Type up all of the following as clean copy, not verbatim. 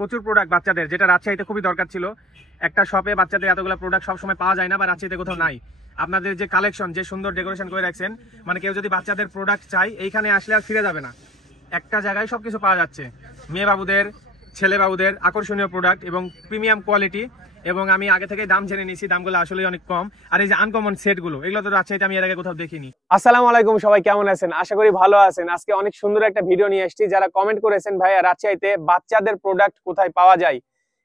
প্রচুর প্রোডাক্ট বাচ্চাদের, যেটা রাজশাহীতে খুবই দরকার ছিল। একটা শপে বাচ্চাদের এতগুলো প্রোডাক্ট সবসময় পাওয়া যায় না, বা রাজশাহীতে কোথাও নাই। আপনাদের যে কালেকশন, যে সুন্দর ডেকোরেশন করে রাখছেন, মানে কেউ যদি বাচ্চাদের প্রোডাক্ট চাই এইখানে আসলে আর ফিরে যাবে না। একটা জায়গায় সবকিছু পাওয়া যাচ্ছে, মেয়ে বাবুদের, ছেলে বাবুদের আকর্ষণীয় প্রোডাক্ট এবং প্রিমিয়াম কোয়ালিটি। এবং আমি আগে থেকে দাম জেনে নিয়েছি, দামগুলো আসলে অনেক কম। আর এই যে আনকমন সেটগুলো, এগুলো তো রাজশাহীতে আমি এর আগে কোথাও দেখিনি। আসসালামু আলাইকুম, সবাই কেমন আছেন? আশা করি ভালো আছেন। আজকে অনেক সুন্দর একটা ভিডিও নিয়ে এসেছি। যারা কমেন্ট করেছেন ভাইয়া রাজশাহীতে বাচ্চাদের প্রোডাক্ট কোথায় পাওয়া যায়,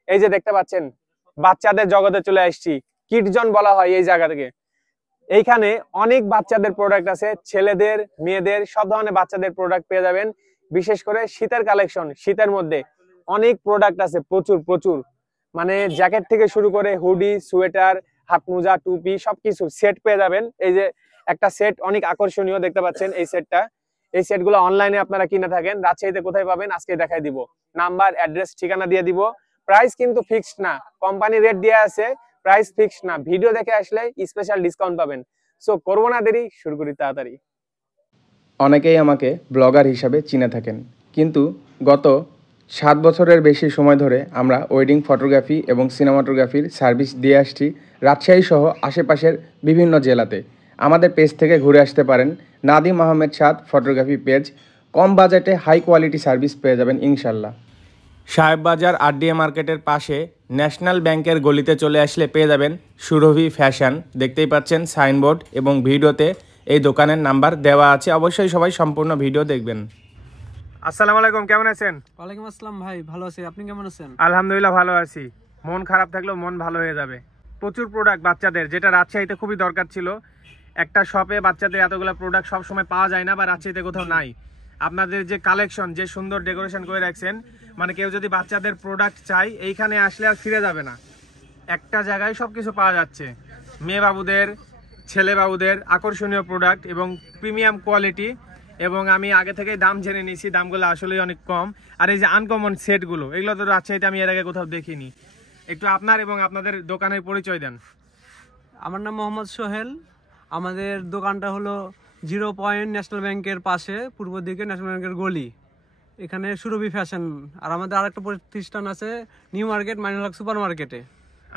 এই যে দেখতে পাচ্ছেন বাচ্চাদের জগতে চলে আসছি। কিড জোন বলা হয় এই জায়গা থেকে। এইখানে অনেক বাচ্চাদের প্রোডাক্ট আছে, ছেলেদের, মেয়েদের, সব ধরনের বাচ্চাদের প্রোডাক্ট পেয়ে যাবেন। বিশেষ করে শীতের কালেকশন, শীতের মধ্যে অনেক প্রোডাক্ট আছে, প্রচুর প্রচুর। মানে জ্যাকেট থেকে শুরু করে হুডি, সোয়েটার, হাত মোজা, টুপি সবকিছু সেট পেয়ে যাবেন। এই যে একটা সেট অনেক আকর্ষণীয় দেখতে পাচ্ছেন এই সেটটা। এই সেটগুলো অনলাইনে আপনারা কিনে থাকেন, রাজশাহীতে কোথায় পাবেন আজকে দেখাই দিব। নাম্বার, অ্যাড্রেস, ঠিকানা দিয়ে দিব। প্রাইস কিন্তু ফিক্সড না, কোম্পানি রেট দেয়া আছে, প্রাইস ফিক্সড না। ভিডিও দেখে আসলে স্পেশাল ডিসকাউন্ট পাবেন। সো করবো না দেরি, শুরু করি তাড়াতাড়ি। অনেকেই আমাকে ব্লগার হিসাবে চিনে থাকেন, কিন্তু গত 7 বছরের বেশি সময় ধরে আমরা ওয়েডিং ফটোগ্রাফি এবং সিনেমাটোগ্রাফির সার্ভিস দিয়ে আসছি রাজশাহী সহ আশেপাশের বিভিন্ন জেলাতে। আমাদের পেজ থেকে ঘুরে আসতে পারেন। নাদিম আহমেদ সাদ ফটোগ্রাফি পেজ। কম বাজেটে হাই কোয়ালিটি সার্ভিস পেয়ে যাবেন ইনশাল্লাহ। সাহেববাজার আরডিএ মার্কেটের পাশে ন্যাশনাল ব্যাংকের গলিতে চলে আসলে পেয়ে যাবেন সুরভি ফ্যাশন। দেখতেই পাচ্ছেন সাইনবোর্ড এবং ভিডিওতে এই দোকানের নাম্বার দেওয়া আছে। অবশ্যই সবাই সম্পূর্ণ ভিডিও দেখবেন। আসসালামু আলাইকুম, কেমন আছেন? ওয়ালাইকুম আসসালাম ভাই, ভালো আছি। আপনি কেমন আছেন? আলহামদুলিল্লাহ ভালো আছি। মন খারাপ থাকলেও মন ভালো হয়ে যাবে। প্রচুর প্রোডাক্ট বাচ্চাদের, যেটা রাজশাহীতে খুবই দরকার ছিল। একটা শপে বাচ্চাদের এতগুলো প্রোডাক্ট সবসময় পাওয়া যায় না, বা রাজশাহীতে কোথাও নাই। আপনাদের যে কালেকশন, যে সুন্দর ডেকোরেশন করে রাখছেন, মানে কেউ যদি বাচ্চাদের প্রোডাক্ট চাই এইখানে আসলে আর ফিরে যাবে না। একটা জায়গায় সবকিছু পাওয়া যাচ্ছে, মেয়ে বাবুদের, ছেলে বাবুদের আকর্ষণীয় প্রোডাক্ট এবং প্রিমিয়াম কোয়ালিটি। এবং আমি আগে থেকে দাম জেনে নিয়েছি, দামগুলো আসলে অনেক কম। আর এই যে আনকমন সেটগুলো, এগুলো তো রাজশাহীতে আমি এর আগে কোথাও দেখিনি। একটু আপনার এবং আপনাদের দোকানের পরিচয় দেন। আমার নাম মোহাম্মদ সোহেল। আমাদের দোকানটা হলো 0 পয়েন্ট ন্যাশনাল ব্যাংকের পাশে, পূর্ব দিকে ন্যাশনাল ব্যাংকের গলি, এখানে সুরভি ফ্যাশন। আর আমাদের আরেকটা প্রতিষ্ঠান আছে নিউ মার্কেট, মাইনুল হক সুপার মার্কেটে।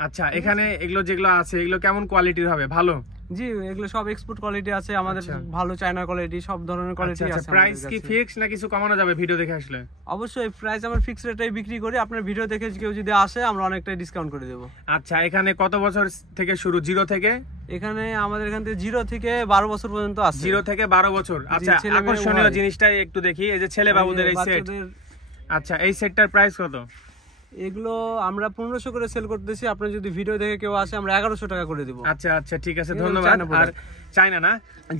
আচ্ছা, এখানে এগুলো যেগুলো আছে এগুলো কেমন কোয়ালিটির হবে? ভালো? জি, এগুলো সব এক্সপোর্ট কোয়ালিটি আছে আমাদের। ভালো চায়না কোয়ালিটি, সব ধরনের কোয়ালিটি আছে। প্রাইস কি ফিক্স না কিছু কমানো যাবে ভিডিও দেখে আসলে? অবশ্যই প্রাইস আমরা ফিক্স রেটেই বিক্রি করি। আপনার ভিডিও দেখে কেউ যদি আসে আমরা অনেকটাই ডিসকাউন্ট করে দেব। আচ্ছা, এখানে কত বছর থেকে শুরু? 0 থেকে? এখানে আমাদের এখান থেকে 0 থেকে 12 বছর পর্যন্ত আছে। 0 থেকে 12 বছর। আচ্ছা, আকর্ষণীয় জিনিসটাই একটু দেখি। এই যে ছেলে বাবুদের এই সেট। আচ্ছা, এই সেটটার প্রাইস কত? এগুলো আমরা 1500 করে সেল করতেছি। আপনি যদি ভিডিও দেখে কেউ আসে আমরা 1100 টাকা করে দেব। আচ্ছা আচ্ছা, ঠিক আছে, ধন্যবাদ। আর চায়না না,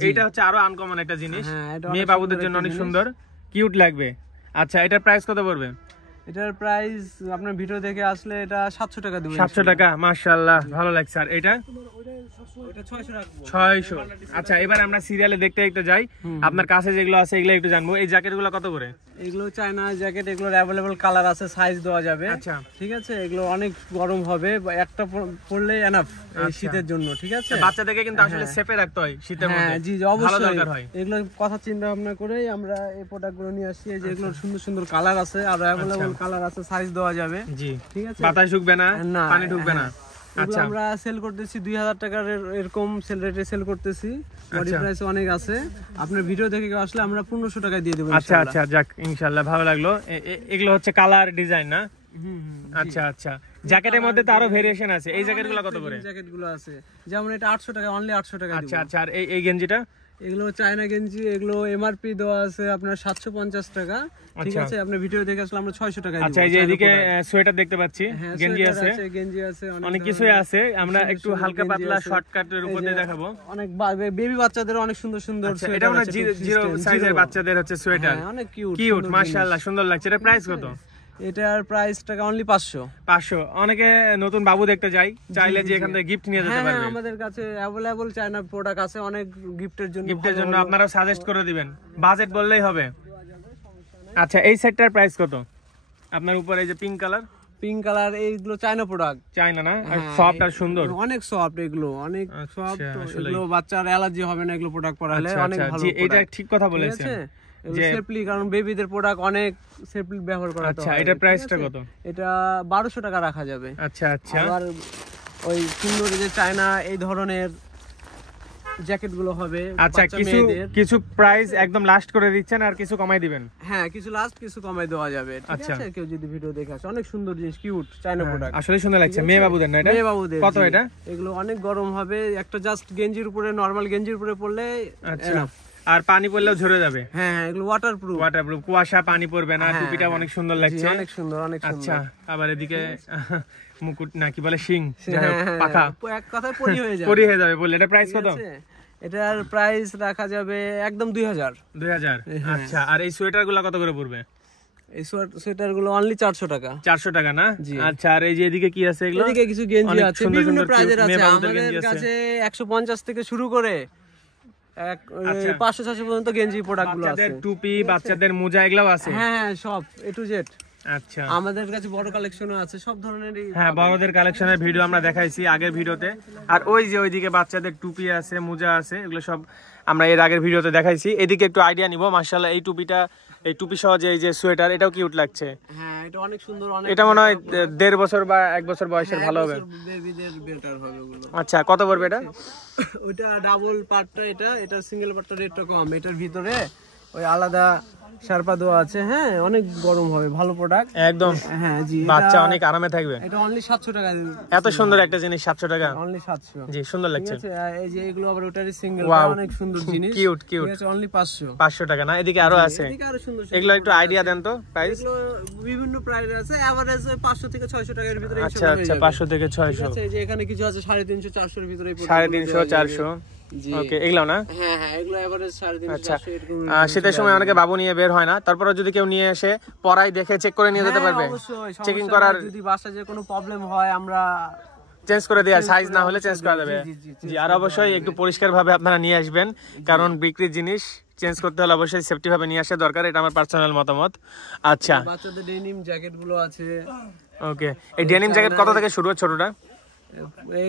এইটা হচ্ছে আরো আনকমন একটা জিনিস, মেয়ে বাবুদের জন্য অনেক সুন্দর, কিউট লাগবে। আচ্ছা, এটার প্রাইস কত পড়বে? এটার প্রাইস আপনার ভিডিও দেখে আসলে এটা 700 টাকা দেব। 700 টাকা, মাশাআল্লাহ, ভালো লাগছে। আর এটা 600। আচ্ছা, এবার আমরা সিরিয়ালে দেখতে দেখতে যাই। আপনার কাছে যেগুলো আছে এগুলো একটু জানবো। এই জ্যাকেটগুলো কত করে? এগুলো চায়না জ্যাকেট, এগুলোর अवेलेबल কালার আছে, সাইজ দেওয়া যাবে। আচ্ছা, ঠিক আছে। এগুলো অনেক গরম হবে, একটা পরলে এনাফ এই শীতের জন্য। ঠিক আছে, বাচ্চাদেরকে কিন্তু আসলে সেফে রাখতে হয় শীতের মধ্যে। জি অবশ্যই দরকার হয়। এগুলো কথা চিন্তা ভাবনা করেই আমরা এই প্রোডাক্টগুলো নিয়ে আসছি। এই যে এগুলোর সুন্দর সুন্দর কালার আছে, আর अवेलेबल কালার আছে, সাইজ দেওয়া যাবে। জি, ঠিক আছে। বাতাস ঢুকবে না, পানি ঢুকবে না। আচ্ছা, আমরা সেল করতেছি 2000 টাকার এরকম সেল রেটে সেল করতেছি। বডি প্রাইস অনেক আছে। আপনার ভিডিও দেখে আসলে আমরা 1500 টাকায় দিয়ে দেব। আচ্ছা আচ্ছা, যাক, ইনশাআল্লাহ ভালো লাগলো। এগুলো হচ্ছে কালার ডিজাইন না? আচ্ছা আচ্ছা, জ্যাকেটের মধ্যে তো আরো ভেরিয়েশন আছে। এই জ্যাকেটগুলো কত করে? জ্যাকেটগুলো আছে যেমন এটা 800 টাকা, অনলি 800 টাকা। আচ্ছা আচ্ছা, আর এই গেঞ্জিটা? এগুলো চায়না গেঞ্জি, এগুলো এমআরপি দেওয়া আছে আপনার 750 টাকা। ঠিক আছে, আপনি ভিডিও দেখে আসলে আমরা 600 টাকা দিব। আচ্ছা, এই যে এদিকে সোয়েটার দেখতে পাচ্ছি, গেঞ্জি আছে, গেঞ্জি আছে, অনেক কিছুই আছে। আমরা একটু হালকা পাতলা শর্টকাটের উপর দিয়ে দেখাবো। অনেক বেবি বাচ্চাদের অনেক সুন্দর সুন্দর সোয়েটার। এটা মানে 0 সাইজের বাচ্চাদের হচ্ছে সোয়েটার, অনেক কিউট কিউট, মাশাআল্লাহ, সুন্দর লাগছে। এটা প্রাইস কত? এটার প্রাইস টাকা অনলি 500। অনেকে নতুন বাবু দেখতে যায়, চাইলে যে এখান থেকে গিফট নিয়ে যেতে পারবে। আমাদের কাছে अवेलेबल চায়না প্রোডাক্ট আছে অনেক গিফটের জন্য। আপনারাও সাজেস্ট করে দিবেন, বাজেট বললেই হবে। আচ্ছা, এই সেটটার প্রাইস কত? আপনার উপরে এই যে পিঙ্ক কালার, এইগুলো চায়না প্রোডাক্ট। চায়না না? আর সফট আর সুন্দর, অনেক সফট, এগুলো অনেক সফট। এগুলো বাচ্চার অ্যালার্জি হবে না এগুলো প্রোডাক্ট পরালে, অনেক ভালো। জি, এটা ঠিক কথা বলেছেন। যে সেফলি, কারণ বেবিদের প্রোডাক্ট অনেক সেফলি ব্যবহার করা। আচ্ছা, এটার প্রাইসটা কত? এটা 1200 টাকা রাখা যাবে। আচ্ছা আচ্ছা, আবার ওই সুন্দর যে চায়না এই ধরনের জ্যাকেট গুলো হবে। আচ্ছা, কিছু প্রাইস একদম লাস্ট করে দিচ্ছেন আর কিছু কমাই দিবেন? হ্যাঁ, কিছু লাস্ট কিছু কমাই দেওয়া যাবে। আচ্ছা, কেউ যদি ভিডিও দেখে আসে, অনেক সুন্দর জিনিস, কিউট চায়না প্রোডাক্ট, আসলে সুন্দর লাগছে। মেয়ে বাবুদের না এটা? মেয়ে বাবুদের। কত এটা? এগুলো অনেক গরম হবে, একটা জাস্ট গেঞ্জির উপরে, নরমাল গেঞ্জির উপরে পরলে। আচ্ছা, আর পানি পড়লেও ঝরে যাবে? হ্যাঁ, এগুলো ওয়াটারপ্রুফ, কুয়াশা পানি পড়বে না। টুপিটা অনেক সুন্দর লাগছে, অনেক সুন্দর, অনেক সুন্দর। আচ্ছা, আবার এদিকে মুকুট না কি বলে, শিং, পাখা, এক কথায় পরি হয়ে যাবে। পরি হয়ে যাবে বললে। এটা প্রাইস কত? এটার প্রাইস রাখা যাবে একদম 2000। আচ্ছা, আর এই সোয়েটার গুলো কত করে পড়বে? এই সোয়েটার গুলো অনলি 400 টাকা। 400 টাকা না? আচ্ছা, আর এই যে এদিকে কি আছে এগুলো? এদিকে কিছু গেঞ্জি আছে, বিভিন্ন প্রাইজের আছে। আমাদের কাছে 150 থেকে শুরু করে 500-600 পর্যন্ত গেঞ্জি প্রোডাক্ট গুলো আছে। বাচ্চাদের টুপি, বাচ্চাদের মোজা এগুলো আছে? হ্যাঁ, সব A to Z। আচ্ছা, আমাদের কাছে বড় কালেকশনও আছে, সব ধরনেরই। হ্যাঁ, বড়দের কালেকশনের ভিডিও আমরা দেখাইছি আগের ভিডিওতে। আর ওই যে ওইদিকে বাচ্চাদের টুপি আছে, মোজা আছে, এগুলো সব আমরা এর আগের ভিডিওতে দেখাইছি। এদিকে একটু আইডিয়া নিব। মাশাআল্লাহ, এই টুপি সহ যে এই যে সোয়েটার, এটাও কিউট লাগছে। হ্যাঁ, এটা অনেক সুন্দর। এটা মনে হয় 1.5 বছর বা 1 বছর বয়সের ভালো হবে। বেবিদের বেটার হবে ওগুলো। আচ্ছা, কত পড়বে এটা? ওইটা ডাবল পার্টটা, এটা সিঙ্গেল পার্টটা রেটটা কম। এটার ভিতরে ওই আলাদা শারপা দেওয়া আছে। হ্যাঁ, অনেক গরম হবে, ভালো প্রোডাক্ট একদম। হ্যাঁ জি, বাচ্চা অনেক আরামে থাকবে। এটা অনলি 700 টাকা। এত সুন্দর একটা জিনিস 700 টাকা? অনলি 700। জি, সুন্দর লাগছে। ঠিক আছে, এই যে এগুলো আবার ওটারই সিঙ্গেল, অনেক সুন্দর জিনিস, কিউট। ঠিক আছে, অনলি 500 টাকা না? এদিকে আরো আছে, এদিকে আরো সুন্দর। এগুলো একটু আইডিয়া দেন তো প্রাইস। এগুলো বিভিন্ন প্রাইস আছে, এভারেজ 500 থেকে 600 টাকার ভিতরে। আচ্ছা আচ্ছা, 500 থেকে 600। ঠিক আছে, এই যে এখানে কিছু আছে 350-400 এর ভিতরে। 350-400। ওকে, এগুলো না? হ্যাঁ হ্যাঁ, এগুলো এভারেজ 350-400 আচ্ছা, এরকম। শীতের সময় অনেকে বাবু নিয়ে বের হয় না, তারপরে যদি কেউ নিয়ে এসে পরাই দেখে চেক করে নিয়ে যেতে পারবে? অবশ্যই, চেকিং করার, যদি বাসায় যে কোনো প্রবলেম হয় আমরা চেঞ্জ করে দেয়া, সাইজ না হলে চেঞ্জ করা যাবে। জি, আর অবশ্যই একটু পরিষ্কার ভাবে আপনারা নিয়ে আসবেন, কারণ বিক্রির জিনিস চেঞ্জ করতে হলে অবশ্যই সেফটি ভাবে নিয়ে আসা দরকার। এটা আমার পার্সোনাল মতামত। আচ্ছা, বাচ্চাদের ডেনিম জ্যাকেট গুলো আছে। ওকে, এই ডেনিম জ্যাকেট কত থেকে শুরু? ছোটটা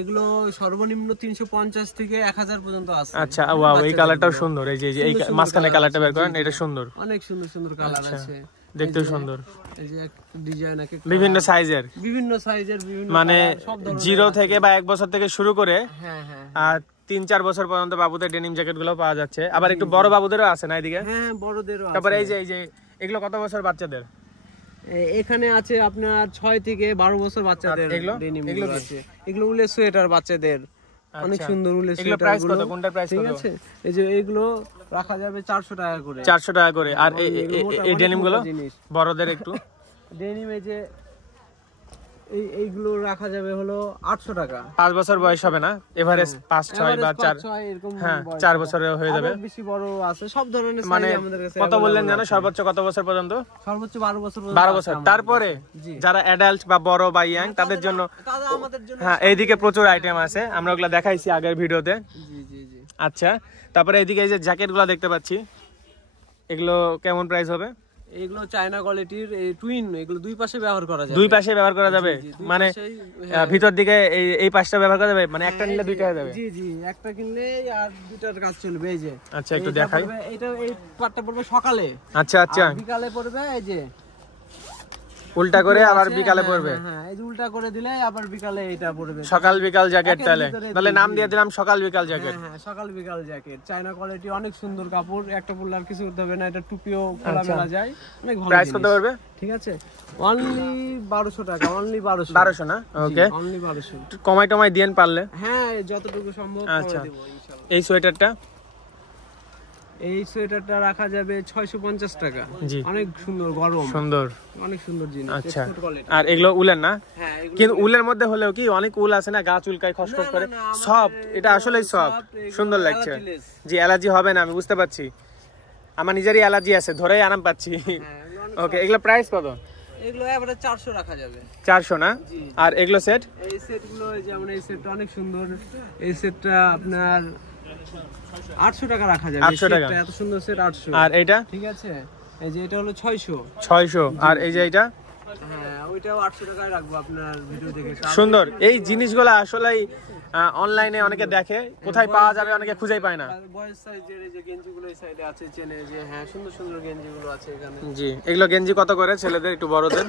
এগুলো সর্বনিম্ন 350 থেকে 1000 পর্যন্ত আছে। আচ্ছা, ওয়াও, এই কালারটাও সুন্দর। এই যে এই মাঝখানে কালারটা বের করেন, এটা সুন্দর, অনেক সুন্দর সুন্দর কালার আছে, দেখতেও সুন্দর। এই যে এক ডিজাইন আছে, বিভিন্ন সাইজের, বিভিন্ন মানে 0 থেকে বা 1 বছর থেকে শুরু করে হ্যাঁ হ্যাঁ আর 3-4 বছর পর্যন্ত বাবুদের ডেনিম জ্যাকেট গুলো পাওয়া যাচ্ছে। আবার একটু বড় বাবুদেরও আছে না এদিকে? হ্যাঁ, বড়দেরও আছে। তারপরে এই যে এগুলো কত বছর বাচ্চাদের? এখানে আছে আপনার 6 থেকে 12 বছর বাচ্চাদের ডেনিম গুলো আছে। এগুলো উলের সোয়েটার বাচ্চাদের, অনেক সুন্দর উলের সোয়েটার। এগুলো প্রাইস কত? কোনটার প্রাইস কত? ঠিক আছে, এই যে এগুলো রাখা যাবে 400 টাকা করে। 400 টাকা করে। আর এই ডেনিম গুলো বড়দের একটু ডেনিম, এই যে এইগুলো রাখা যাবে হলো 800 টাকা। 5 বছর বয়স হবে না? এভারেজ 5-6 বা 4, এরকম। হ্যাঁ, 4 বছরে হয়ে যাবে। বেশি বড় আছে, সব ধরনের মানে সাইজ আমাদের কাছে। কত বললেন জানো? সর্বোচ্চ কত বছর পর্যন্ত? সর্বোচ্চ 12 বছর। 12 বছর। তারপরে যারা অ্যাডাল্ট বা বড় বা ইয়াং তাদের জন্য, হ্যাঁ, এইদিকে প্রচুর আইটেম আছে, আমরা ওগুলা দেখাইছি আগের ভিডিওতে। জি জি জি। আচ্ছা, তারপরে এইদিকে এই যে জ্যাকেটগুলো দেখতে পাচ্ছি, এগুলো কেমন প্রাইস হবে? এগুলো চায়না কোয়ালিটির, টুইন, এগুলো দুই পাশে ব্যবহার করা যাবে। দুই পাশে ব্যবহার করা যাবে, মানে ভিতর দিকে এই পাশটা ব্যবহার করা যাবে, মানে একটা নিলে দুইটা হয়ে যাবে। জি জি, একটা কিনলে আর দুইটার কাজ চলবে। এই যে, আচ্ছা, একটু দেখাই। এটা এই পার্টটা পড়বে সকালে। আচ্ছা আচ্ছা, বিকালে পড়বে এই যে উল্টা করে, আবার বিকালে পড়বে। হ্যাঁ, এই যে উল্টা করে দিলে আবার বিকালে এটা পড়বে। সকাল বিকাল জ্যাকেট। তাহলে নাম দিয়ে দিলাম সকাল বিকাল জ্যাকেট। হ্যাঁ, সকাল বিকাল জ্যাকেট, চায়না কোয়ালিটি, অনেক সুন্দর কাপড়। একটা পরলে আর কিছু করতে হবে না, এটা টুপিও খোলা মেলা যায়, অনেক ভালো। প্রাইস কত পড়বে? ঠিক আছে, অনলি 1200 টাকা। অনলি 1200। 1200 না? ওকে, অনলি 1200। কমাই টমাই দেন পারলে। হ্যাঁ, যতটুকু সম্ভব আচ্ছা, করে দেব ইনশাআল্লাহ। এই সোয়েটারটা? এই সোয়েটারটা রাখা যাবে 650 টাকা। জি, অনেক সুন্দর, গরম, সুন্দর, অনেক সুন্দর জিনিস। আচ্ছা, আর এগুলো উলের না? হ্যাঁ, কিন্তু উলের মধ্যে হলেও কি অনেক উল আছে না, গা চুলকায়, খসখস করে, সফট। এটা আসলেই সফট, সুন্দর লাগছে। জি, অ্যালার্জি হবে না, আমি বুঝতে পারছি, আমার নিজেরই অ্যালার্জি আছে, ধরেই আরাম পাচ্ছি। ওকে, এগুলো প্রাইস কত? এগুলো এবারে 400 রাখা যাবে। 400 না? আর এগুলো সেট? এই সেটগুলো, যেমন এই সেটটা অনেক সুন্দর, এই সেটটা আপনার 800 টাকা রাখা যাবে। 800 টাকা, এত সুন্দর সেট 800। আর এইটা? ঠিক আছে, এই যে এটা হলো 600। 600। আর এই যে এটা? হ্যাঁ ওইটাও 800 টাকায় রাখবো আপনার ভিডিও দেখে। সুন্দর। এই জিনিসগুলো আসলেই অনলাইনে অনেকে দেখে, কোথায় পাওয়া যাবে অনেকে খুঁজেই পায় না। বয়েজ সাইজের এই যে গেঞ্জিগুলো এই সাইডে আছে, চেনে যে হ্যাঁ সুন্দর সুন্দর গেঞ্জিগুলো আছে এখানে। জি, এগুলো গেঞ্জি কত করে ছেলেদের একটু বড়দের?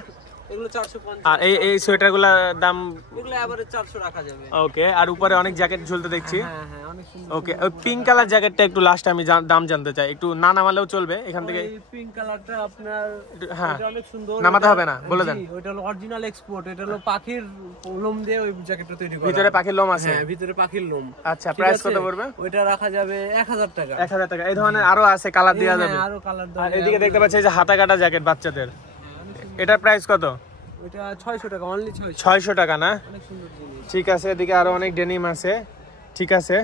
এগুলো 450। আর এই সোয়েটারগুলোর দাম? এগুলো এভারেজ 400 রাখা যাবে। ওকে। আর উপরে অনেক জ্যাকেট ঝুলতে দেখছি। হ্যাঁ হ্যাঁ অনেক সুন্দর। ওকে, ওই পিঙ্ক কালার জ্যাকেটটা একটু লাস্ট আমি দাম জানতে চাই, একটু না নামালেও চলবে এখান থেকে। এই পিঙ্ক কালারটা আপনার হ্যাঁ এটা অনেক সুন্দর। নামাতে হবে না, বলে দেন। ওইটা হলো অরিজিনাল এক্সপোর্ট, এটা হলো পাখির লোম দিয়ে ওই জ্যাকেটটা তৈরি করা। ভিতরে পাখির লোম আছে? হ্যাঁ ভিতরে পাখির লোম। আচ্ছা, প্রাইস কত পড়বে? ওইটা রাখা যাবে 1000 টাকা। 1000 টাকা। এই ধরনের আরো আছে, কালার দেওয়া যাবে। আরো কালার আর এদিকে দেখতে পাচ্ছি এই যে হাতা কাটা জ্যাকেট বাচ্চাদের, এটার প্রাইস কত? ওইটা 600 টাকা, অনলি 600 টাকা না? অনেক সুন্দর জিনিস। ঠিক আছে, এদিকে আরো অনেক ডেনিম আছে। ঠিক আছে,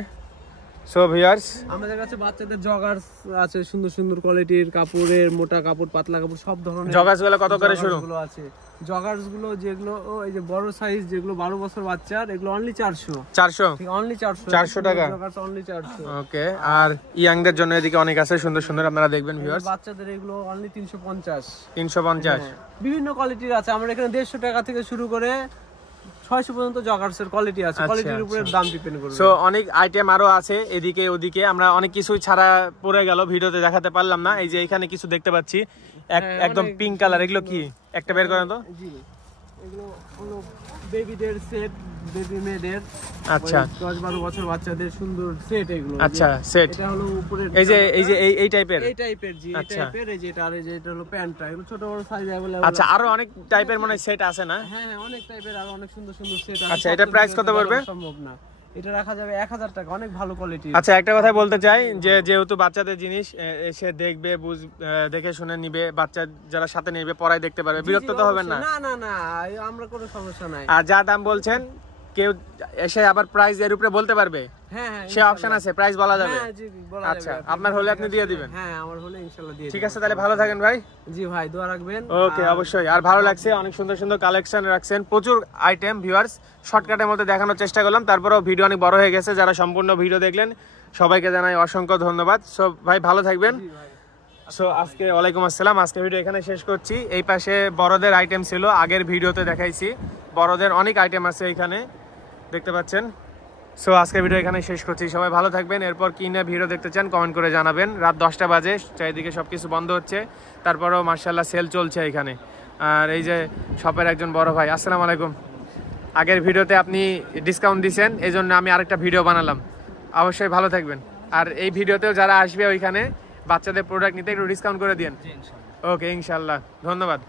সো ভিউয়ার্স আমাদের কাছে বাচ্চাদের জগার্স আছে, সুন্দর সুন্দর কোয়ালিটির কাপড়ের, মোটা কাপড়, পাতলা কাপড়, সব ধরনের জগার্স গুলো কত করে শুরু? গুলো আছে। জগার্স গুলো যেগুলো এই যে বড় সাইজ যেগুলো 12 বছর বাচ্চার, এগুলো অনলি 400। 400? ঠিক, অনলি 400। 400 টাকা জগার্স অনলি 400। ওকে। আর ইয়াংদের জন্য এদিকে অনেক আছে সুন্দর সুন্দর, আপনারা দেখবেন ভিউয়ার্স। বাচ্চাদের এগুলো অনলি 350। 350? বিভিন্ন কোয়ালিটির আছে। আমরা এখানে 150 টাকা থেকে শুরু করে 600 পর্যন্ত জগার্সের কোয়ালিটি আছে। কোয়ালিটির উপরে দাম ডিপেন্ড করবে। সো অনেক আইটেম আরো আছে এদিকে ওদিকে, আমরা অনেক কিছুই ছাড়া পড়ে গেল, ভিডিওতে দেখাতে পারলাম না। এই যে এখানে কিছু দেখতে পাচ্ছি একদম পিঙ্ক কালার, এগুলো কি একটা বের করেন তো। জি, এগুলো হলো বেবিদের সেট, বেবি মেয়েদের। আচ্ছা, 10-12 বছর বাচ্চাদের সুন্দর সেট এগুলো। আচ্ছা সেট। এটা হলো উপরে এই টাইপের? এই টাইপের, জি এই টাইপের। এই যে এটা, আর এই যে এটা হলো প্যান্টটা, এগুলো ছোট বড় সাইজ अवेलेबल। আচ্ছা, আরো অনেক টাইপের মনে হয় সেট আছে না? হ্যাঁ হ্যাঁ অনেক টাইপের, আর অনেক সুন্দর সুন্দর সেট আছে। আচ্ছা, এটা প্রাইস কত পড়বে? সম্ভব না, এটা রাখা যাবে 1000 টাকা, অনেক ভালো কোয়ালিটি। আচ্ছা, একটা কথা বলতে চাই যে যেহেতু বাচ্চাদের জিনিস এসে দেখবে, দেখে শুনে নিবে, বাচ্চা যারা সাথে নিবে পড়াই দেখতে পারবে, বিরক্ত তো হবেন না? না না না, আমরা কোনো সমস্যা নাই। আর যা দাম বলছেন কেউ এসে আবার প্রাইস এর উপরে বলতে পারবে? হ্যাঁ হ্যাঁ, সে অপশন আছে, প্রাইস বলা যাবে? হ্যাঁ জি বলা যাবে। আচ্ছা, আপনার হলে আপনি দিয়ে দিবেন? হ্যাঁ আমার হলে ইনশাআল্লাহ দিয়ে। ঠিক আছে, তাহলে ভালো থাকেন ভাই। জি ভাই, দোয়া রাখবেন। ওকে, অবশ্যই। আর ভালো লাগছে, অনেক সুন্দর সুন্দর কালেকশন রাখছেন, প্রচুর আইটেম। ভিউয়ার্স, শর্টকাটের মধ্যে দেখানোর চেষ্টা করলাম, তারপরেও ভিডিও অনেক বড় হয়ে গেছে। যারা সম্পূর্ণ ভিডিও দেখলেন সবাইকে জানাই অসংখ্য ধন্যবাদ। সো ভাই ভালো থাকবেন। সো আজকে ওয়ালাইকুম আসসালাম। আজকে ভিডিও এখানে শেষ করছি। এই পাশে বড়দের আইটেম ছিল, আগের ভিডিওতে দেখাইছি, বড়দের অনেক আইটেম আছে এখানে দেখতে পাচ্ছেন। সো আজকে ভিডিও এখানে শেষ করছি, সবাই ভালো থাকবেন। এরপর কি নিয়ে ভিডিও দেখতে চান কমেন্ট করে জানাবেন। রাত 10টা বাজে, চারিদিকে সব কিছু বন্ধ হচ্ছে, তারপরেও মার্শাল্লাহ সেল চলছে এখানে। আর এই যে শপের একজন বড় ভাই, আসসালামু আলাইকুম। আগের ভিডিওতে আপনি ডিসকাউন্ট দিয়েছেন, এই জন্য আমি আরেকটা ভিডিও বানালাম। অবশ্যই ভালো থাকবেন। আর এই ভিডিওতেও যারা আসবে ওইখানে বাচ্চাদের প্রোডাক্ট নিতে একটু ডিসকাউন্ট করে দিন। ওকে, ইনশাল্লাহ। ধন্যবাদ।